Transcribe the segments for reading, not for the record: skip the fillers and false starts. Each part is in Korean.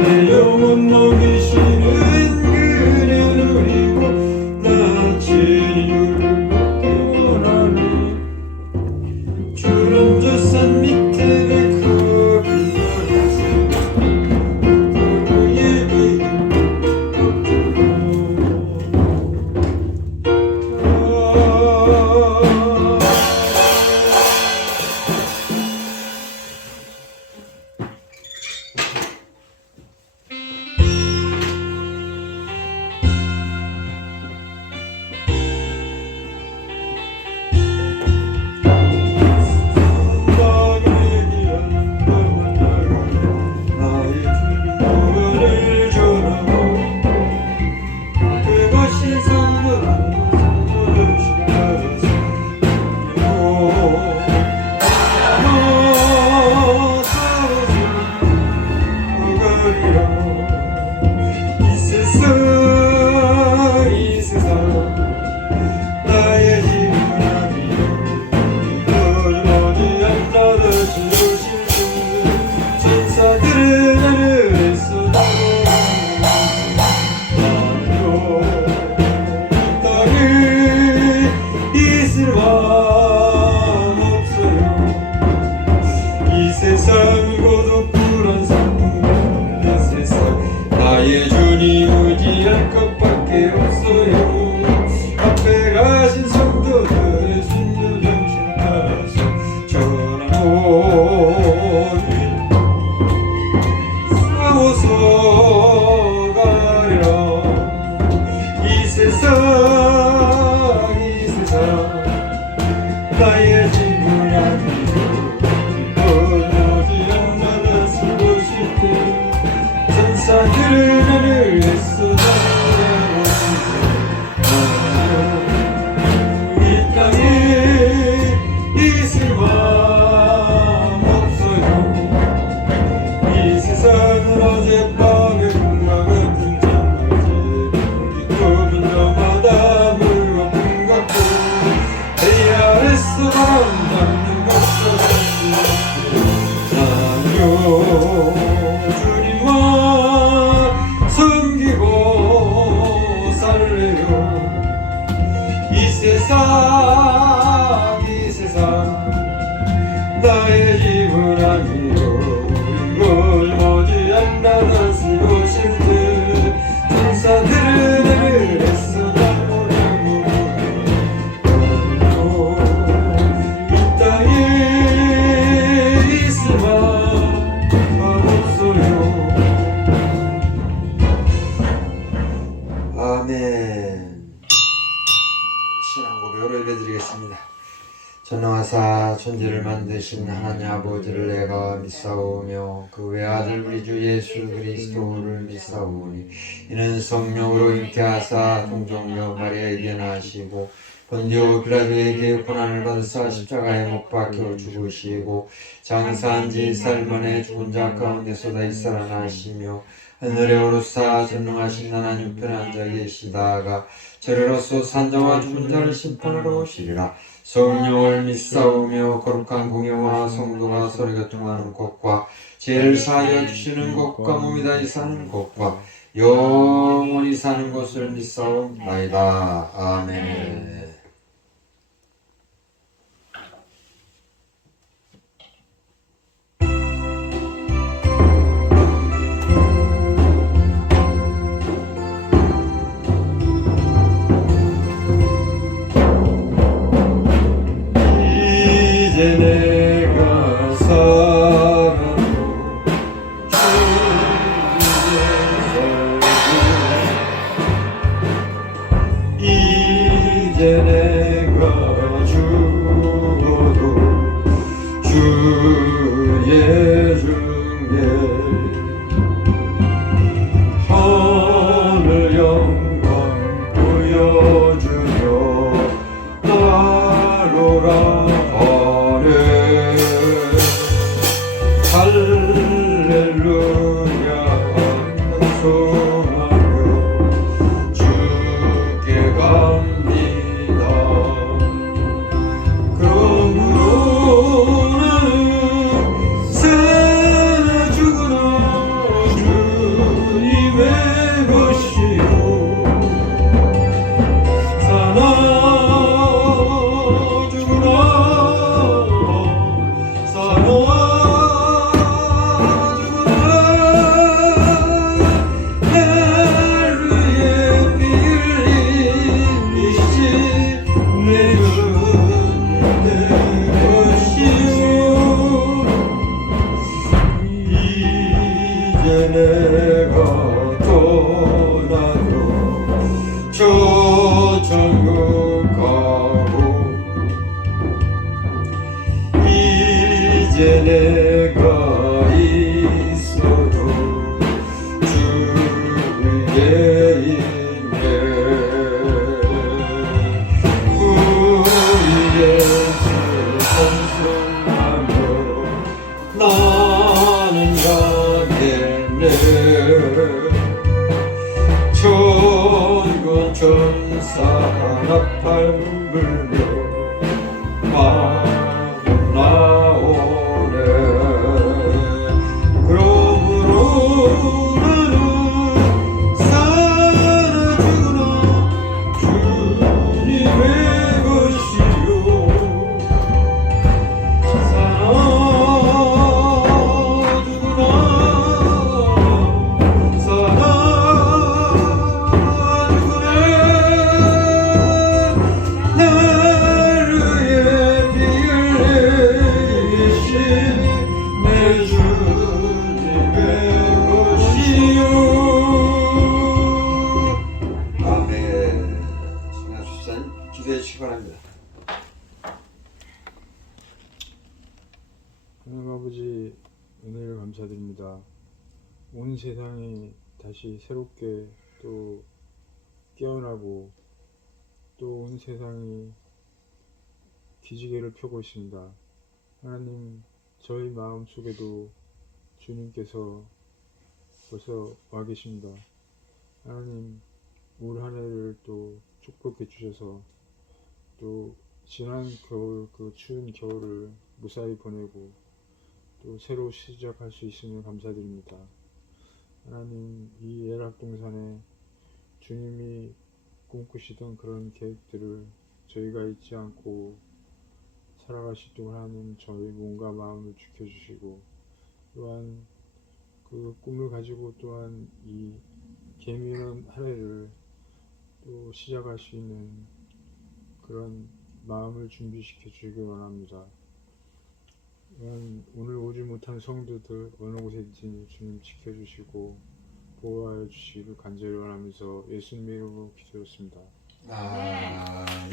내 영혼 먹이시는 그를 누리고 나 진리를 얻기 원하네. 푸른 저 산 밑에 베풀 노래새 예비 나의 주님 의지할 것밖에 없어요. 앞에 가신 성도들의 순교 정신 따라서 전하오니 싸워서 가리라. 이 세상 나의 집은 아니요 어디 않나다 쓰고 싶대. 천사들을 나를 애써 이 땅에 있을 맘 없어요. 이 세상은 어젯밤의 꿈과 같은 장거지. 꿈은 저마다 물과 품 같고 ARS 바람 맞는 것처럼 나요 주님과 섬기고 살래요. 이 세상 나의 집은 아니요 이걸 머지않아 쓰고 싶대. 천사들은 나를 애써 나보라고 이 땅에 있을 맘 없어요. 아멘. 신앙 고백으로 예배드리겠습니다. 전능하사 천지를 만드신 하나님 아버지를 내가 믿사오며 그 외아들 우리 주 예수 그리스도를 믿사오니 이는 성령으로 잉태하사 동정녀 마리아에게 나시고 본디오 빌라도에게 고난을 받으사 십자가에 못 박혀 죽으시고 장사한 지 사흘 만에 죽은 자 가운데서 다시 살아나시며 하늘에 오르사 전능하신 하나님 우편에 앉아 계시다가 저리로서 산자와 죽은 자를 심판하러 오시리라. 성령을 믿사오며 거룩한 공예와 성도가 서로 교통하는 것과 죄를 사하여 주시는 것과 몸이 다시 사는 것과 영원히 사는 것을 믿사옵나이다. 아멘. 이제 내가 살아도 주님의 살고 이제 내가 떠나도 저 천국 가고 이제 내가 있어도 주위에 있네 우리 예수 찬송하며 나는 가겠네 천군 천사가 나팔 불며 나오네 그러므로 나는 살아주나 주님의 것이요 하나님 아버지 은혜를 감사드립니다. 온 세상이 다시 새롭게 또 깨어나고 또 온 세상이 기지개를 펴고 있습니다. 하나님 저희 마음 속에도 주님께서 벌써 와 계십니다. 하나님 올 한 해를 또 축복해 주셔서 또 지난 겨울 그 추운 겨울을 무사히 보내고 또 새로 시작할 수 있음을 감사드립니다. 하나님 이 애락동산에 주님이 꿈꾸시던 그런 계획들을 저희가 잊지 않고 살아가시도록 하나님 저희 몸과 마음을 지켜주시고 또한 그 꿈을 가지고 또한 이 개미는 한 해를 또 시작할 수 있는 그런 마음을 준비시켜 주시기 원합니다. 오늘 오지 못한 성도들 어느 곳에 있든지 주님 지켜주시고 보호하여 주시기를 간절히 원하면서 예수님의 이름으로 기도했습니다. 알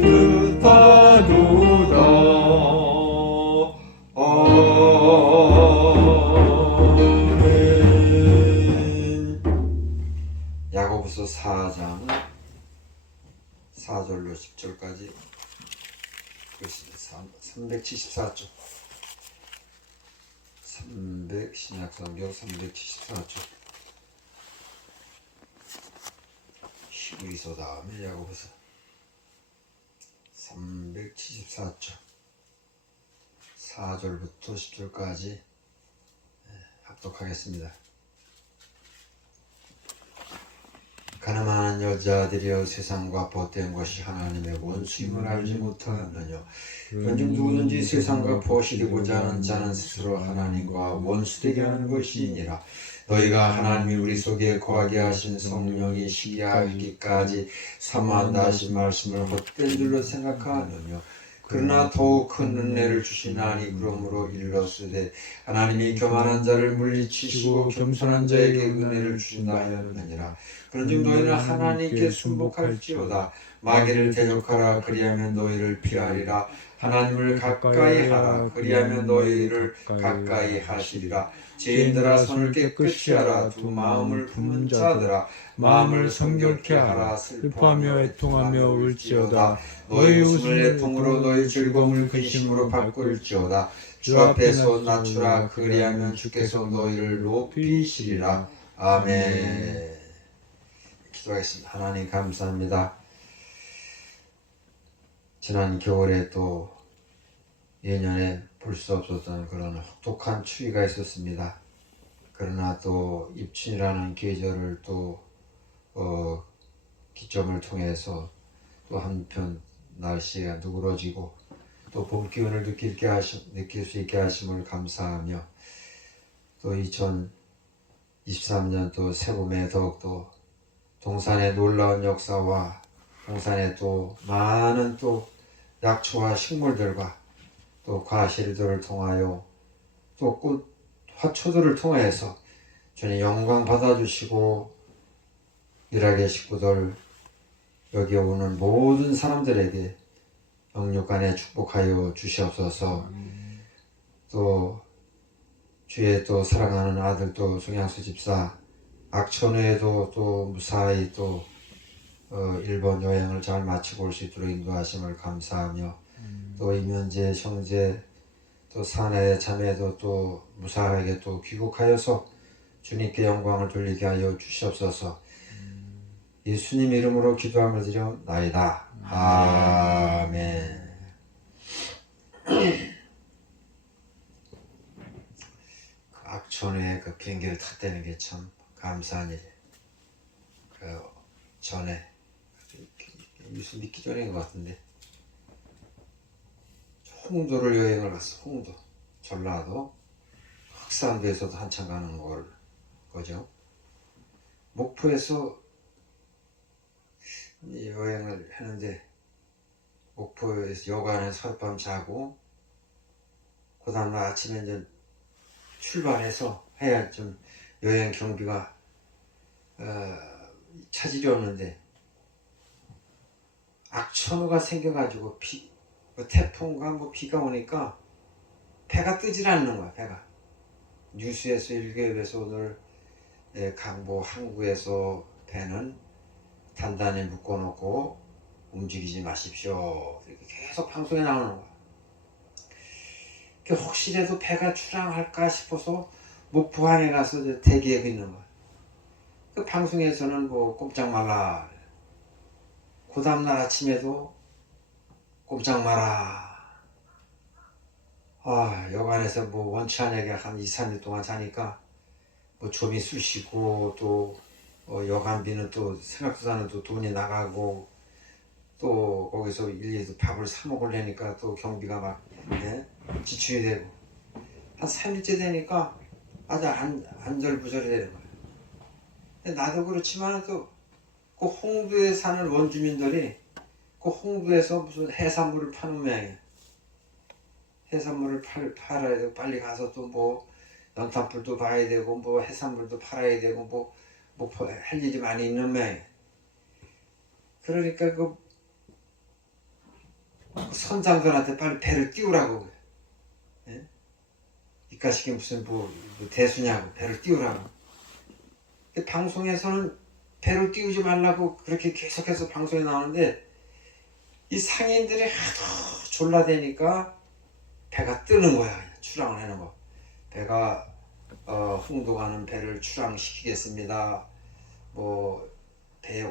듯하도다 4절로 10절까지 374쪽 신약성경 374쪽 히브리서 다음에 야고보서 374쪽 4절부터 10절까지 합독하겠습니다. 가늠한 여자들이여 세상과 벗된 것이 하나님의 원수임을 알지 못하느냐. 그런즉 누구든지 세상과 벗이되고자 하는 자는 스스로 하나님과 원수되게 하는 것이니라. 너희가 하나님이 우리 속에 거하게 하신 성령이 시기하기까지 사모한다 하신 말씀을 헛된 줄로 생각하느냐. 그러나 더욱 큰 은혜를 주시나니 그러므로 일러스되 하나님이 교만한 자를 물리치시고 겸손한 자에게 은혜를 주신다 하였느니라. 그런즉 너희는 하나님께 순복할지어다. 마귀를 대적하라. 그리하면 너희를 피하리라. 하나님을 가까이 하라. 그리하면 너희를 가까이 하시리라. 죄인들아 손을 깨끗이 하라. 두 마음을 품은 자들아 마음을 성결케 하라. 슬퍼하며 애통하며 울지어다. 너희 웃음을 애통으로 너희 즐거움을 근심으로 바꿀지어다. 주 앞에서 낮추라. 그리하면 주께서 너희를 높이시리라. 아멘. 기도하겠습니다. 하나님 감사합니다. 지난 겨울에 또 예년에 볼 수 없었던 그런 혹독한 추위가 있었습니다. 그러나 또 입춘이라는 계절을 또 기점을 통해서 또 한편 날씨가 누그러지고 또 봄 기운을 느낄 수 있게 하심을 감사하며 또 2023년 또 새봄에 더욱더 동산의 놀라운 역사와 동산의 또 많은 또 약초와 식물들과 또 과실들을 통하여 또 꽃 화초들을 통해서 주님 영광 받아주시고 일하게 식구들 여기 오는 모든 사람들에게 영육간에 축복하여 주시옵소서. 또 주의 또 사랑하는 아들 또 송양수 집사 악천후에도 또 무사히 또 일본 여행을 잘 마치고 올 수 있도록 인도하심을 감사하며 또 이면재 형제 또 사내 자매도 또 무사하게 또 귀국하여서 주님께 영광을 돌리게 하여 주시옵소서. 예수님 이름으로 기도함을 드려나이다. 아멘. 그 악천후에 그 비행기를 탔다는 게 참 감사한 일이에요. 그 전에 무슨 믿기 전인 것 같은데 홍도를 여행을 갔어. 홍도 전라도 흑산도에서도 한참 가는 거죠. 목포에서 여행을 했는데 목포에서 여관에서 하룻밤 자고 그 다음날 아침에 이제 출발해서 해야 좀 여행 경비가 찾으려는데 악천후가 생겨가지고 태풍과 비가 오니까 배가 뜨질 않는 거야. 배가 뉴스에서 일개업에서 오늘 강보 항구에서 배는 단단히 묶어놓고 움직이지 마십시오. 이렇게 계속 방송에 나오는 거야. 혹시라도 배가 출항할까 싶어서 목포항에 가서 대기하고 있는 거야. 그 방송에서는 꼼짝 말라. 그 다음날 아침에도 꼼짝 마라. 여관에서 원치 않게 한 2, 3일 동안 자니까 좀이 쑤시고 또 여관비는 또 생각도 안 해도 돈이 나가고 또 거기서 일일이 밥을 사 먹으려니까 또 경비가 막 지출이 되고 한 3일째 되니까 아주 안절부절이 되는 거예요. 나도 그렇지만 또 그 홍도에 사는 원주민들이 그 홍도에서 무슨 해산물을 파는 모양이에요. 해산물을 팔아야 되고 빨리 가서 또 연탄불도 봐야 되고 해산물도 팔아야 되고 할 일이 많이 있는 모양이에요. 그러니까 그 선장들한테 빨리 배를 띄우라고. 이까시게 무슨 대수냐고 배를 띄우라고. 방송에서는 배를 띄우지 말라고 그렇게 계속해서 방송에 나오는데 이 상인들이 하도 졸라대니까 배가 뜨는 거야. 그냥 출항을 하는 거. 배가 홍도 가는 배를 출항시키겠습니다. 뭐 배에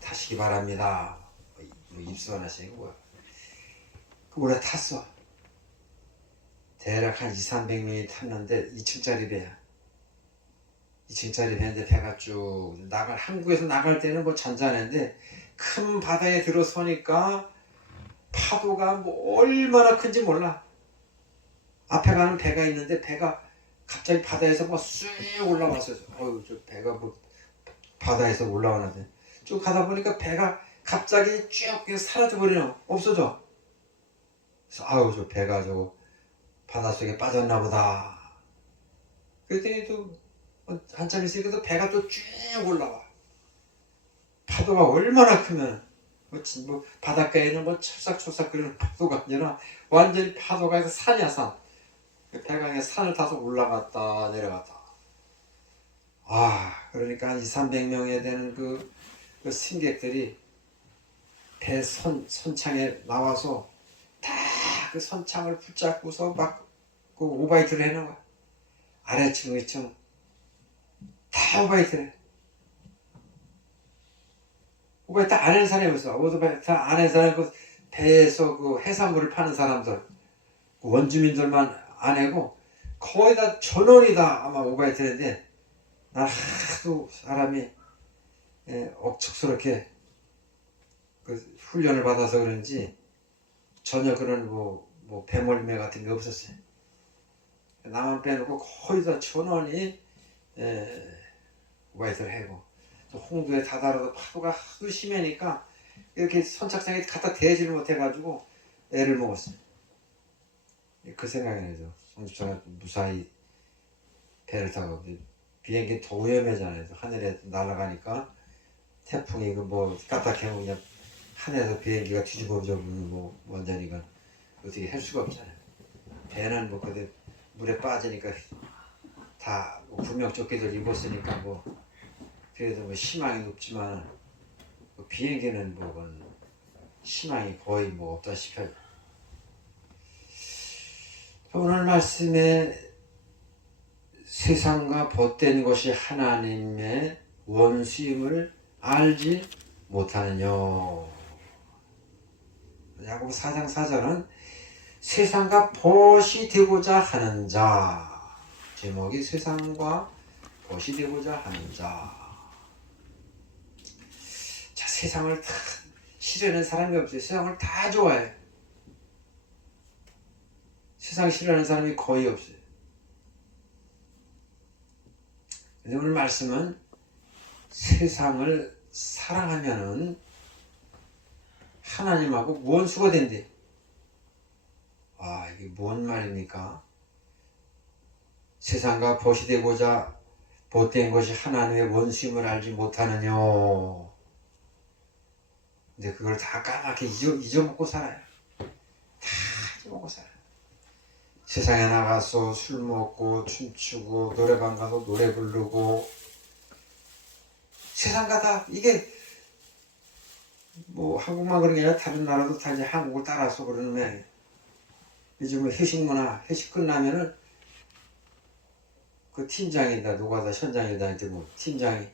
타시기 바랍니다. 뭐 입수하시는 거야. 올라 탔어. 대략 한 200~300명이 탔는데 2층짜리 배야. 2층짜리 배인데 배가 쭉 한국에서 나갈 때는 뭐 잔잔한데 큰 바다에 들어서니까 파도가 뭐 얼마나 큰지 몰라. 앞에 가는 배가 있는데 배가 갑자기 바다에서 뭐 쑥 올라왔어요. 저 배가 뭐 바다에서 올라오는데 쭉 가다 보니까 배가 갑자기 쭉 사라져버리는 없어져. 그래서 저 배가 저거 바닷속에 빠졌나 보다. 그랬더니 또 한참 있으니까 또 배가 또 쭉 올라와. 파도가 얼마나 크면 뭐 바닷가에는 뭐 철삭철삭 그리는 파도가 아니라 완전히 파도가 해서 산이야 산. 배가 그냥 산을 타서 올라갔다 내려갔다. 그러니까 한 200~300명에 되는 그 승객들이 배 선창에 나와서 다 그 선창을 붙잡고서 막 그 오바이트를 해놓은 거야. 아래층 위층 다 오바이트를 해. 오바이트 안 하는 사람이 없어. 오바이트 안 하는 사람이 그 배에서 그 해산물을 파는 사람들 그 원주민들만 안 하고 거의 다 전원이 다 아마 오바이트인데 난 하도 사람이 억척스럽게 그 훈련을 받아서 그런지 전혀 그런 뭐 배멀미 같은 게 없었어요. 나만 빼놓고 거의 다 전원이 오바이트를 하고 홍도에 다다르도 파도가 하도 심하니까 이렇게 선착장에 갖다 대지를 못해가지고 애를 먹었어요. 그 생각이 나죠. 성집사가 무사히 배를 타고 비행기 더 위험하잖아요. 하늘에 날아가니까 태풍이 뭐 까딱해면 그냥 하늘에서 비행기가 뒤집어져 뭐 완전히 이건 어떻게 할 수가 없잖아요. 배는 뭐 그때 물에 빠지니까 다뭐 구명조끼들 입었으니까 뭐 그래도 뭐 희망이 높지만 비행기는 뭐 희망이 거의 뭐 없다시피 하죠. 오늘 말씀에 세상과 벗된 것이 하나님의 원수임을 알지 못하느냐. 야고보 4장 4절은 세상과 벗이 되고자 하는 자. 제목이 세상과 벗이 되고자 하는 자. 자, 세상을 다 싫어하는 사람이 없어요. 세상을 다 좋아해. 세상 싫어하는 사람이 거의 없어요. 근데 오늘 말씀은 세상을 사랑하면은 하나님하고 원수가 된대. 이게 뭔 말입니까? 세상과 벗이 되고자 벗된 것이 하나님의 원수임을 알지 못하느냐. 근데 그걸 다 까맣게 잊어먹고 살아요. 다 잊어먹고 살아요. 세상에 나가서 술 먹고 춤추고 노래방 가서 노래 부르고 세상 가다 이게 뭐 한국만 그런 게 아니라 다른 나라도 다 이제 한국을 따라서 그러는데 요즘은 회식 문화, 회식 끝나면은 그 팀장이다 누가 다 현장이다 이제 뭐 팀장이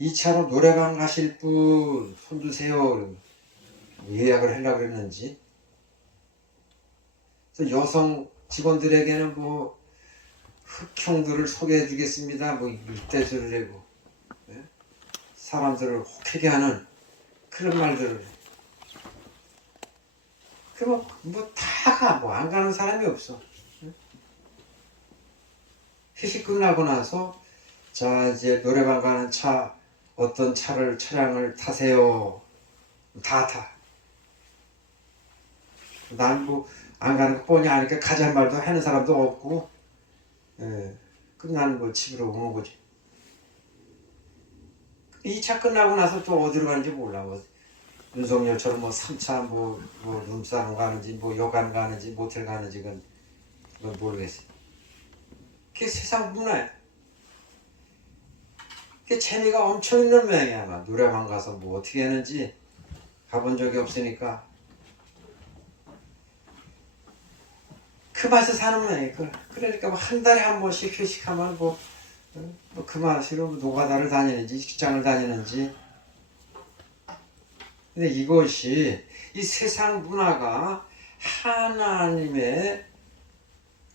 2차로 노래방 가실 분 손 드세요. 예약을 하려고 그랬는지. 그래서 여성 직원들에게는 뭐 흑형들을 소개해 주겠습니다. 뭐 일대수를 하고 사람들을 혹하게 하는 그런 말들을. 그럼 뭐 다 가. 뭐 안 가는 사람이 없어. 회식 끝나고 나서 자 이제 노래방 가는 차 어떤 차량을 타세요. 다 타. 난 뭐 안 가는 거 뻔히 아니까 가자는 말도 하는 사람도 없고 끝나는 거 집으로 오는 거지. 2차 끝나고 나서 또 어디로 가는지 몰라. 뭐 윤석열처럼 뭐 3차 뭐 룸사롱 가는지 뭐 여관 가는지 모텔 가는지 그건 모르겠어요. 그게 세상 문화야. 그게 재미가 엄청 있는 모양이야. 막 노래방 가서 뭐 어떻게 하는지 가본 적이 없으니까 그 맛에 사는 거예요. 그러니까 뭐 한 달에 한 번씩 회식하면 그 맛으로 노가다를 다니는지 직장을 다니는지. 근데 이것이 이 세상 문화가 하나님의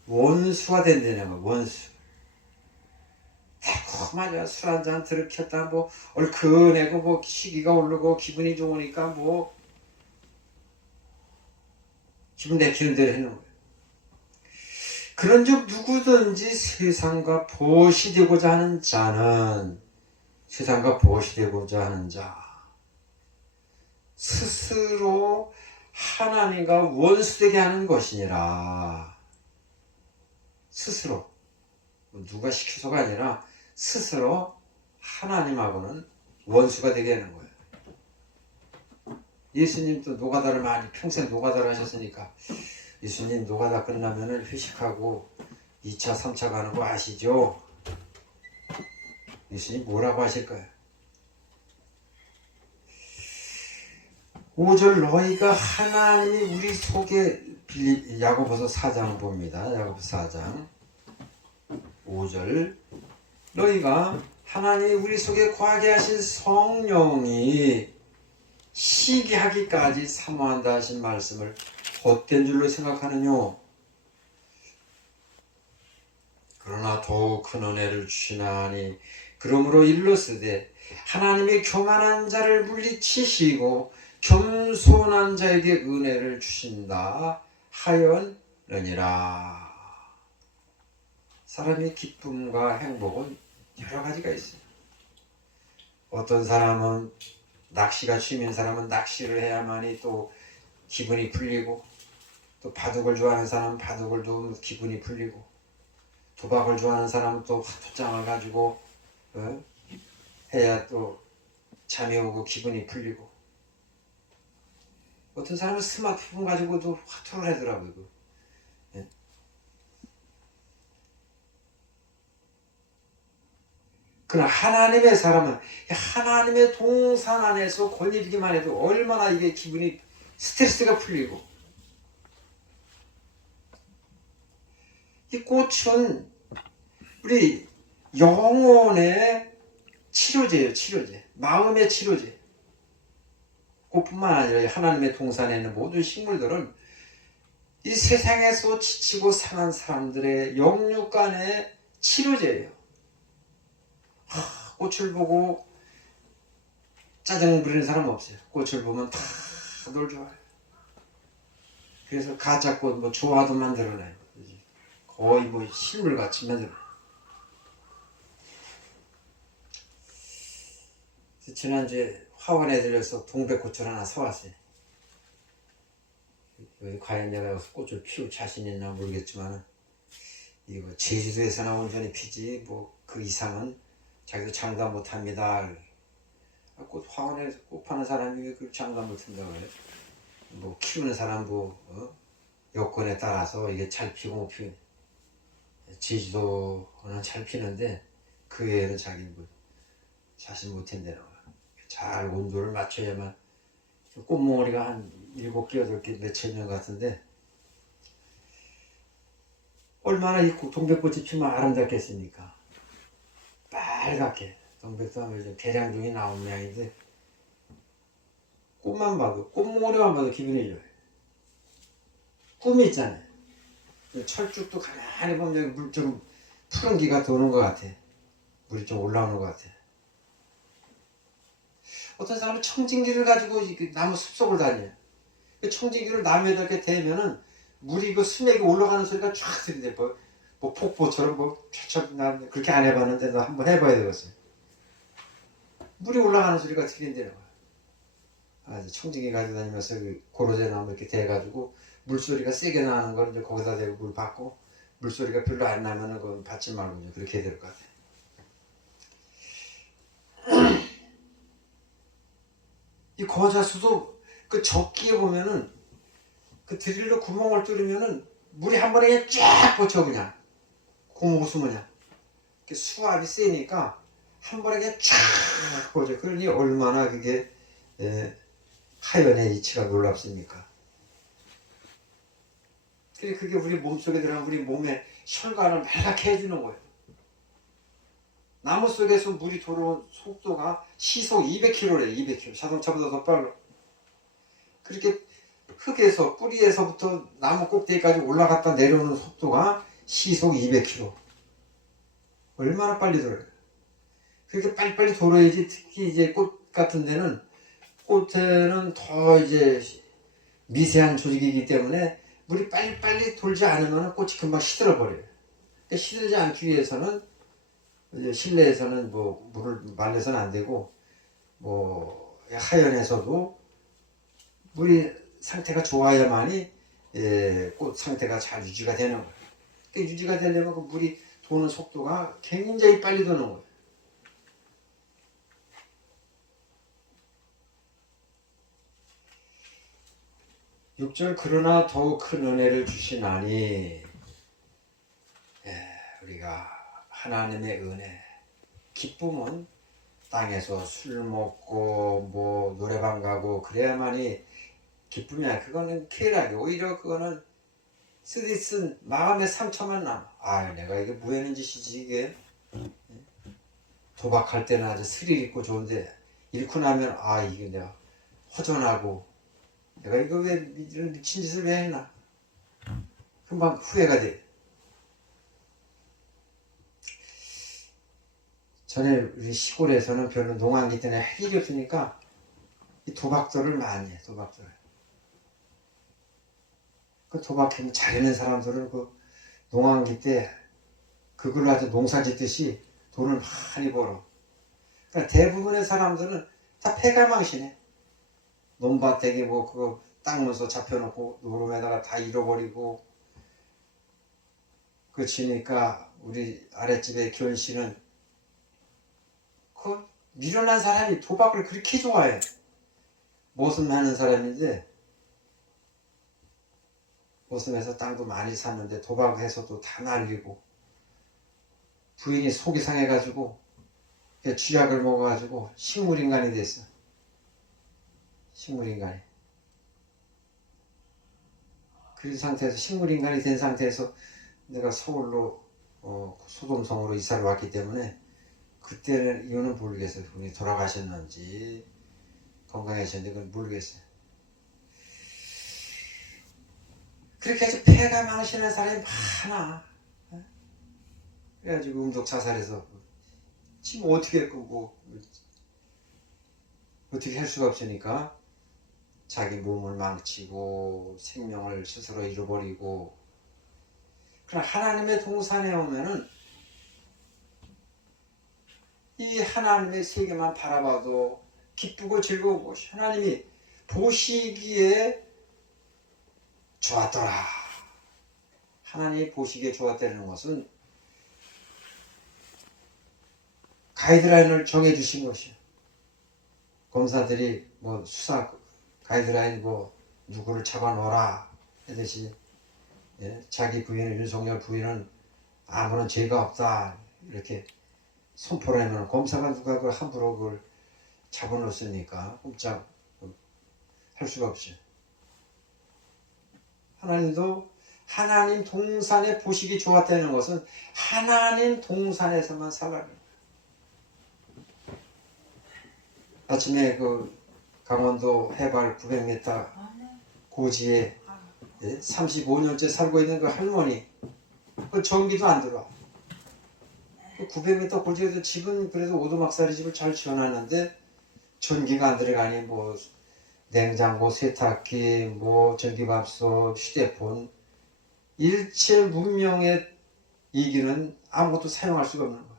원수가 된다는 거야. 원수. 달콤하게 술 한잔 들이켰다 뭐 얼큰하고 뭐 시기가 오르고 기분이 좋으니까 뭐 기분 내키는 대로 해놓은 거예요. 그런즉 누구든지 세상과 보시 되고자 하는 자는 세상과 보시 되고자 하는 자 스스로 하나님과 원수되게 하는 것이니라. 스스로 누가 시켜서가 아니라 스스로 하나님하고는 원수가 되게 하는 거예요. 예수님도 노가다를 많이 평생 노가다를 하셨으니까 예수님 노가다 끝나면은 회식하고 2차 3차 가는 거 아시죠? 예수님 뭐라고 하실까요? 5절 너희가 하나님이 우리 속에 야고보서 4장 봅니다. 야고보서 4장 5절 너희가 하나님이 우리 속에 거하게 하신 성령이 시기하기까지 사모한다 하신 말씀을 헛된 줄로 생각하느뇨. 그러나 더욱 큰 은혜를 주시나니 그러므로 일러스되 하나님이 교만한 자를 물리치시고 겸손한 자에게 은혜를 주신다 하였느니라. 사람의 기쁨과 행복은 여러 가지가 있어요. 어떤 사람은 낚시가 취미인 사람은 낚시를 해야만이 또 기분이 풀리고, 또 바둑을 좋아하는 사람은 바둑을 두면 기분이 풀리고, 도박을 좋아하는 사람은 또 화투장을 가지고 해야 또 잠이 오고 기분이 풀리고, 어떤 사람은 스마트폰 가지고도 화투를 하더라고요. 그러나 하나님의 사람은 하나님의 동산 안에서 거닐기만 해도 얼마나 이게 기분이 스트레스가 풀리고, 이 꽃은 우리 영혼의 치료제예요. 치료제. 마음의 치료제. 꽃뿐만 아니라 하나님의 동산에 있는 모든 식물들은 이 세상에서 지치고 상한 사람들의 영육간의 치료제예요. 꽃을 보고 짜증 부리는 사람 없어요. 꽃을 보면 다들 좋아해요. 그래서 가짜꽃 뭐 조화도 만들어내요. 거의 뭐 실물같이 만들어내요. 지난주에 화원에 들려서 동백꽃을 하나 사왔어요. 과연 내가 여기서 꽃을 피울 자신 있나 모르겠지만, 이거 제주도에서나 온전히 피지 뭐 그 이상은 자기도 장담 못합니다. 꽃 화원에서 꽃 파는 사람이 왜 그 장담 못한다고 해요? 뭐 키우는 사람도 여건에 따라서 이게 잘 피고 못 피고, 제주도는 잘 피는데 그 외에는 자기 뭐 자신 못한다는 거야. 잘 온도를 맞춰야만. 꽃몽오리가 한 7개, 8개, 몇천 년 같은데 얼마나 이 동백꽃이 피면 아름답겠습니까? 빨갛게. 동백도 하면 요즘 계량종이 나온 모양인데 꽃만 봐도, 꽃몽오리만 봐도 기분이 좋아요. 꿈이 있잖아요. 철쭉도 가만히 보면 여기 물 좀 푸른 기가 도는 것 같아. 물이 좀 올라오는 것 같아. 어떤 사람은 청진기를 가지고 나무 숲속을 다녀요. 그 청진기를 나무에다 이렇게 대면은 물이 그 수맥이 올라가는 소리가 쫙 들린대. 뭐 폭포처럼 뭐 난 그렇게 안 해봤는데 나 한번 해봐야 되겠어요. 물이 올라가는 소리가 들린대요. 청진기 가지고 다니면서 그 고로쇠 나무 이렇게 대가지고 물소리가 세게 나는 걸 이제 거기다 대고 물 받고, 물소리가 별로 안 나면은 그건 받지 말고 이제 그렇게 해야 될 것 같아요. 이 거자수도 그 적기에 보면은 그 드릴로 구멍을 뚫으면은 물이 한 번에 그냥 쫙 뻗쳐 그냥 고무수 뭐냐. 수압이 세니까 한 번에 그냥 쫙 뻗쳐. 그러니 얼마나 그게 하연의 이치가 놀랍습니까? 그게 우리 몸속에 들어간 우리 몸의 혈관을 맑게 해주는 거예요. 나무 속에서 물이 들어온 속도가 시속 200km래요. 200km. 자동차보다 더 빨라. 그렇게 흙에서 뿌리에서부터 나무 꼭대기까지 올라갔다 내려오는 속도가 시속 200km. 얼마나 빨리 돌아요. 그렇게 빨리빨리 돌아야지. 특히 이제 꽃 같은 데는 꽃에는 더 이제 미세한 조직이기 때문에 물이 빨리빨리 돌지 않으면 꽃이 금방 시들어버려요. 시들지 않기 위해서는 이제 실내에서는 뭐 물을 말려서는 안 되고 뭐 하연에서도 물이 상태가 좋아야만이 꽃 상태가 잘 유지가 되는 거예요. 그러니까 유지가 되려면 그 물이 도는 속도가 굉장히 빨리 도는 거예요. 육절 그러나 더욱 큰 은혜를 주시나니 우리가 하나님의 은혜 기쁨은 땅에서 술 먹고 뭐 노래방 가고 그래야만이 기쁨이야. 그거는 쾌락이 오히려 그거는 쓰디쓴 마음의 상처만 남아. 아 내가 이게 뭐하는 짓이지 이게. 도박할 때는 아주 스릴 있고 좋은데 잃고 나면 아 이게 내가 허전하고 내가 이거 왜 이런 미친 짓을 왜 했나 금방 후회가 돼. 전에 우리 시골에서는 별로 농한기 때문에 할 일이 없으니까 이 도박들을 많이 해. 도박들. 그 도박하면 잘하는 사람들은 그 농한기 때 그걸로 아주 농사 짓듯이 돈을 많이 벌어. 그러니까 대부분의 사람들은 다 패가망신해. 논밭대기 뭐 그거 땅 문서 잡혀놓고 노름에다가 다 잃어버리고. 그치니까 우리 아랫집의 견 씨는 그 미련한 사람이 도박을 그렇게 좋아해. 모순하는 사람인데 모순해서 땅도 많이 샀는데 도박해서도 다 날리고 부인이 속이 상해가지고 쥐약을 먹어가지고 식물인간이 됐어. 식물인간이. 그 상태에서 식물인간이 된 상태에서 내가 서울로 소돔성으로 이사를 왔기 때문에 그때는 이유는 모르겠어요. 분이 돌아가셨는지 건강하셨는지 그건 모르겠어요. 그렇게 해서 폐가 망신한 사람이 많아. 그래가지고 음독 자살해서 지금 어떻게 했고 뭐 어떻게 할 수가 없으니까 자기 몸을 망치고 생명을 스스로 잃어버리고. 그러나 하나님의 동산에 오면은 이 하나님의 세계만 바라봐도 기쁘고 즐거우고 하나님이 보시기에 좋았더라. 하나님이 보시기에 좋았다는 것은 가이드라인을 정해주신 것이요. 검사들이 뭐 수사 가이드라인 뭐 누구를 잡아놓아라 하듯이 자기 부인은 윤석열 부인은 아무런 죄가 없다 이렇게 선포를 하면 검사가 누가 그걸 함부로 그걸 잡아놓습니까? 꼼짝 할 수가 없죠. 하나님도 하나님 동산에 보시기 좋았다는 것은 하나님 동산에서만 살아요. 아침에 그 강원도 해발 900m 고지에 35년째 살고 있는 그 할머니 그 전기도 안 들어와. 그 900m 고지에서 집은 그래도 오두막살이 집을 잘 지어놨는데 전기가 안 들어가니 뭐 냉장고, 세탁기, 뭐 전기밥솥, 휴대폰 일체 문명의 이기는 아무것도 사용할 수가 없는 거예요.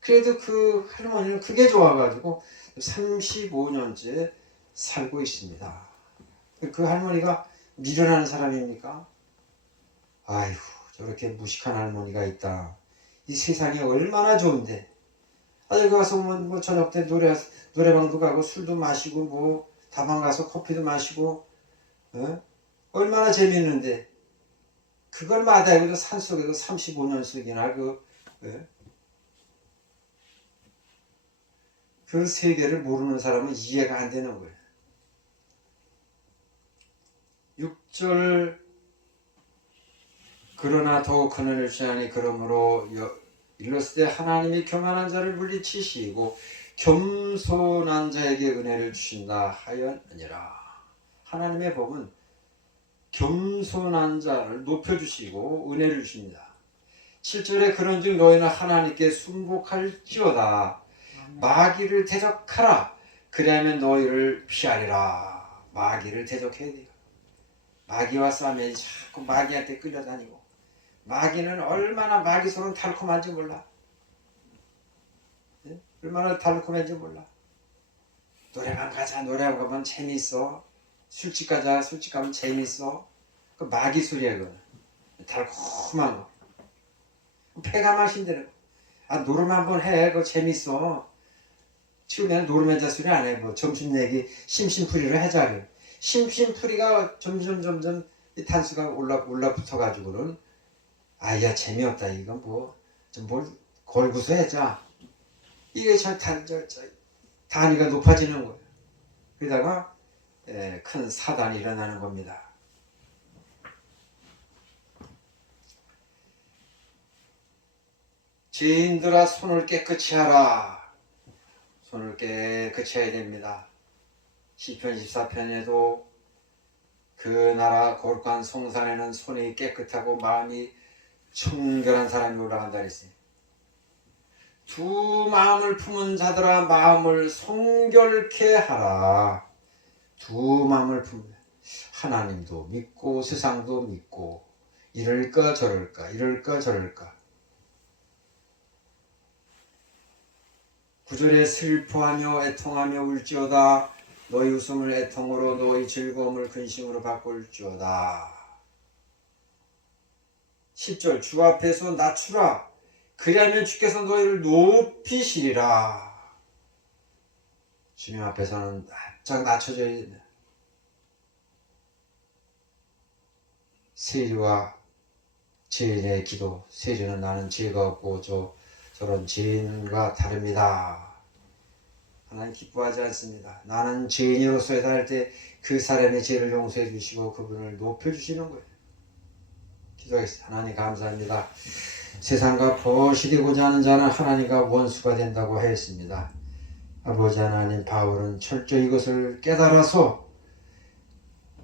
그래도 그 할머니는 그게 좋아가지고 35년째 살고 있습니다. 그 할머니가 미련한 사람입니까? 아이고 저렇게 무식한 할머니가 있다. 이 세상이 얼마나 좋은데. 아들 가서 뭐 저녁 때 노래방도 가고 술도 마시고 뭐 다방 가서 커피도 마시고 얼마나 재밌는데 그걸 마다하고도 산속에서 35년씩이나 그 세계를 모르는 사람은 이해가 안 되는 거예요. 6절 그러나 더욱 큰 은혜를 주시나니 그러므로 일렀을 때 하나님이 교만한 자를 물리치시고 겸손한 자에게 은혜를 주신다 하였느니라. 하나님의 법은 겸손한 자를 높여주시고 은혜를 주십니다. 7절에 그런즉 너희는 하나님께 순복할지어다 마귀를 대적하라 그리하면 너희를 피하리라. 마귀를 대적해야 돼요. 마귀와 싸움에 자꾸 마귀한테 끌려다니고 마귀는 얼마나 마귀 손은 달콤한지 몰라. 네? 얼마나 달콤한지 몰라. 노래방 가자. 노래방 가면 재밌어. 술집 가자. 술집 가면 재밌어. 그 마귀 소리야 그거는. 달콤한 거. 폐가 마신다는 거. 아 노름 한번 해. 그거 재밌어. 지금 노름해자 소리 안 해. 뭐 점심 내기 심심풀이로 하자. 그래. 심심풀이가 점점 이 단수가 올라붙어 가지고는 아야 재미없다. 이건 뭐 좀 뭘 걸고서 해자. 이게 단위가 높아지는 거예요. 그러다가 큰 사단이 일어나는 겁니다. 죄인들아 손을 깨끗이 하라. 손을 깨끗이 해야 됩니다. 시편 14편에도 그 나라 거룩한 성산에는 손이 깨끗하고 마음이 청결한 사람이 올라간다 그랬어요. 두 마음을 품은 자들아 마음을 성결케 하라. 두 마음을 품은 하나님도 믿고 세상도 믿고 이럴까 저럴까 이럴까 저럴까. 9절에 슬퍼하며 애통하며 울지어다 너희 웃음을 애통으로 너희 즐거움을 근심으로 바꿀지어다. 10절 주 앞에서 낮추라 그리하면 주께서 너희를 높이시리라. 주님 앞에서는 납작 낮춰져야 된다. 세리와 죄인의 기도. 세리는 나는 죄가 없고 저런 죄인과 다릅니다. 하나님 기뻐하지 않습니다. 나는 죄인으로서 할 때 그 사람의 죄를 용서해 주시고 그분을 높여주시는 거예요. 기도하겠습니다. 하나님 감사합니다. 세상과 거시되고자 하는 자는 하나님과 원수가 된다고 하였습니다. 아버지 하나님, 바울은 철저히 이것을 깨달아서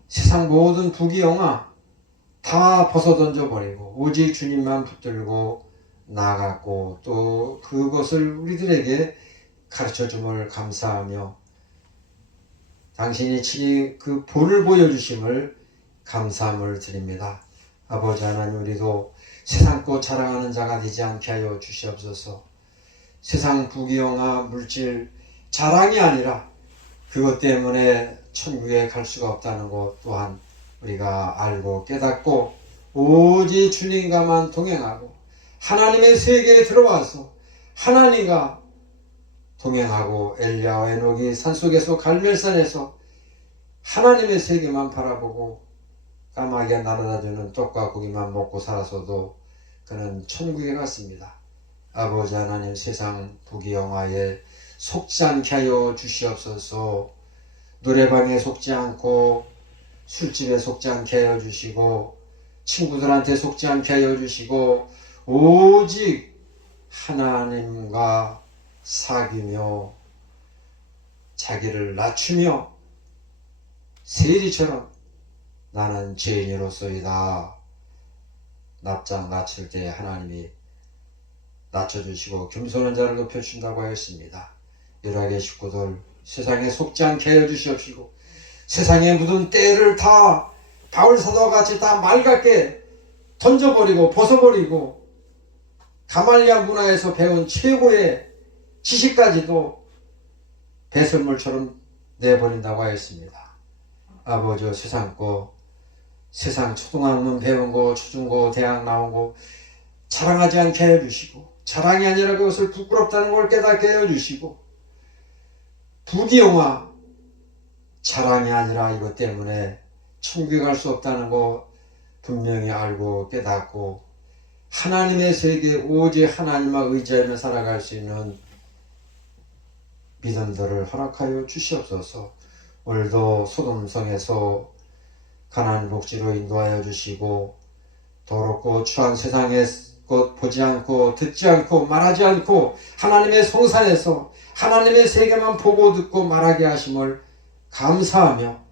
세상 모든 부귀영화 다 벗어던져 버리고 오직 주님만 붙들고 나아갔고 또 그것을 우리들에게 가르쳐줌을 감사하며 당신이 친히 그 본을 보여주심을 감사함을 드립니다. 아버지 하나님, 우리도 세상 꽃 자랑하는 자가 되지 않게 하여 주시옵소서. 세상 부귀영화 물질 자랑이 아니라 그것 때문에 천국에 갈 수가 없다는 것 또한 우리가 알고 깨닫고 오직 주님과만 동행하고 하나님의 세계에 들어와서 하나님과 동행하고 엘리야와 에녹이 산속에서 갈멜산에서 하나님의 세계만 바라보고 까마귀가 날아다주는 떡과 고기만 먹고 살아서도 그는 천국에 갔습니다. 아버지 하나님, 세상 부귀영화에 속지 않게 하여 주시옵소서. 노래방에 속지 않고 술집에 속지 않게 하여 주시고 친구들한테 속지 않게 하여 주시고 오직 하나님과 사귀며 자기를 낮추며 세리처럼 나는 죄인으로서이다. 납작 낮출 때 하나님이 낮춰주시고 겸손한 자를 높여주신다고 하였습니다. 열악의 식구들 세상에 속지 않게 하여 주시옵시고 세상에 묻은 때를 다 바울 사도와 같이 다 맑게 던져버리고 벗어버리고 가말리아 문화에서 배운 최고의 지식까지도 배설물처럼 내버린다고 하였습니다. 아버지, 세상 거 세상 초등학문 배운 거 초중고 대학 나온 거 자랑하지 않게 해주시고 자랑이 아니라 그것을 부끄럽다는 걸 깨닫게 해주시고 부귀영화 자랑이 아니라 이것 때문에 천국에 갈 수 없다는 거 분명히 알고 깨닫고 하나님의 세계 오직 하나님만 의지하며 살아갈 수 있는 믿음들을 허락하여 주시옵소서. 오늘도 소돔성에서 가난 복지로 인도하여 주시고 더럽고 추한 세상의 것 보지 않고 듣지 않고 말하지 않고 하나님의 성산에서 하나님의 세계만 보고 듣고 말하게 하심을 감사하며